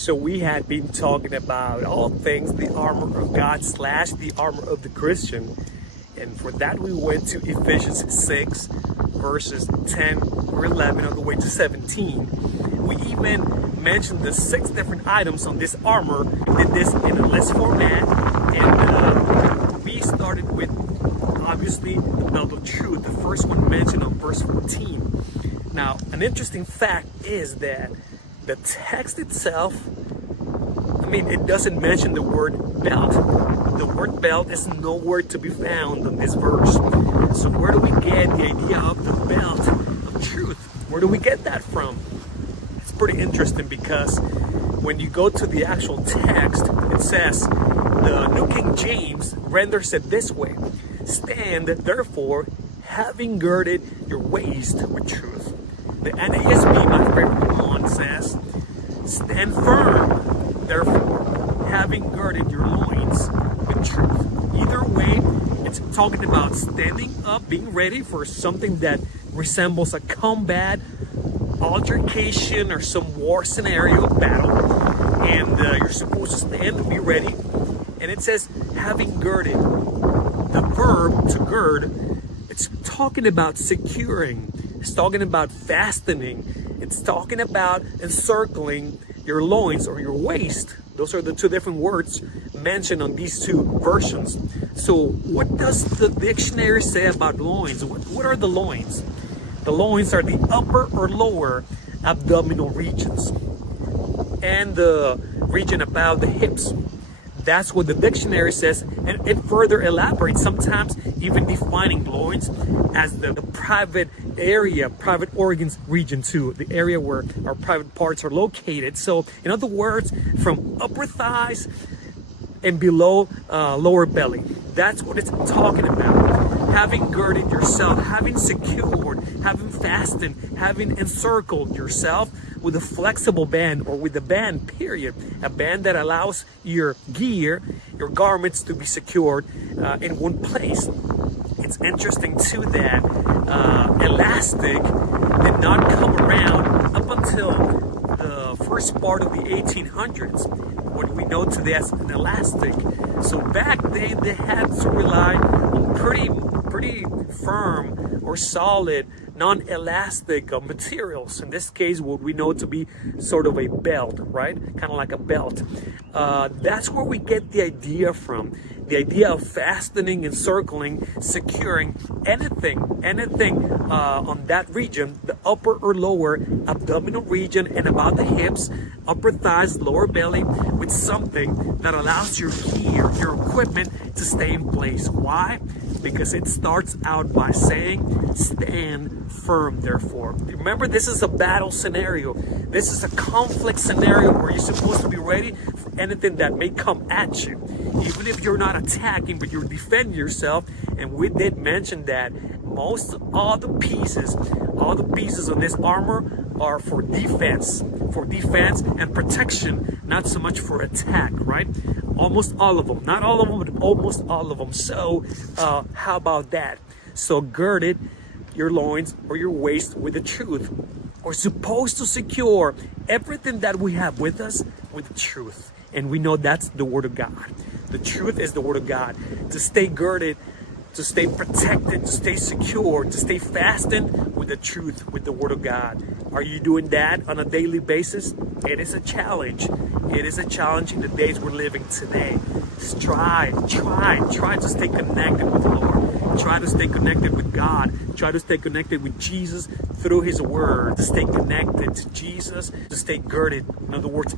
So we had been talking about all things the armor of God / the armor of the Christian. And for that we went to Ephesians 6 verses 10 or 11 all the way to 17. We even mentioned the 6 different items on this armor. We did this in a list format, and we started with obviously the belt of truth, the first one mentioned on verse 14. Now, an interesting fact is that the text itself, it doesn't mention the word belt. The word belt is nowhere to be found in this verse. So where do we get the idea of the belt of truth? Where do we get that from? It's pretty interesting because when you go to the actual text, it says, the New King James renders it this way: stand therefore, having girded your waist with truth. The NASB, my favorite one, says, stand firm, therefore, having girded your loins with truth. Either way, it's talking about standing up, being ready for something that resembles a combat, altercation, or some war scenario of battle. And you're supposed to stand and be ready. And it says, having girded. The verb to gird, it's talking about securing. It's talking about fastening. It's talking about encircling your loins or your waist. Those are the 2 different words mentioned on these 2 versions. So what does the dictionary say about loins? What are the loins? The loins are the upper or lower abdominal regions and the region above the hips. That's what the dictionary says, and it further elaborates, sometimes even defining loins as the private area, private organs region too, the area where our private parts are located. So in other words, from upper thighs and below lower belly. That's what it's talking about. Having girded yourself, having secured, having fastened, having encircled yourself with a flexible band, or with a band, period. A band that allows your gear, your garments to be secured in one place. It's interesting too that elastic did not come around up until the first part of the 1800s, what we know today as an elastic. So back then they had to rely on pretty firm or solid non-elastic materials. In this case, what we know to be sort of a belt, right? Kind of like a belt. That's where we get the idea from. The idea of fastening, encircling, securing anything on that region, the upper or lower abdominal region and about the hips, upper thighs, lower belly, with something that allows your gear, your equipment to stay in place. Why? Because it starts out by saying, stand firm, therefore. Remember, this is a battle scenario. This is a conflict scenario where you're supposed to be ready for anything that may come at you. Even if you're not attacking, but you're defending yourself. And we did mention that all the pieces on this armor are for defense and protection, not so much for attack, right? Almost all of them, not all of them, but almost all of them. So how about that? So girded your loins or your waist with the truth. We're supposed to secure everything that we have with us with the truth. And we know that's the Word of God. The truth is the Word of God. To stay girded, to stay protected, to stay secure, to stay fastened with the truth, with the Word of God. Are you doing that on a daily basis? It is a challenge. It is a challenge in the days we're living today. Just try to stay connected with the Lord. Try to stay connected with God. Try to stay connected with Jesus through His Word. To stay connected to Jesus, to stay girded. In other words,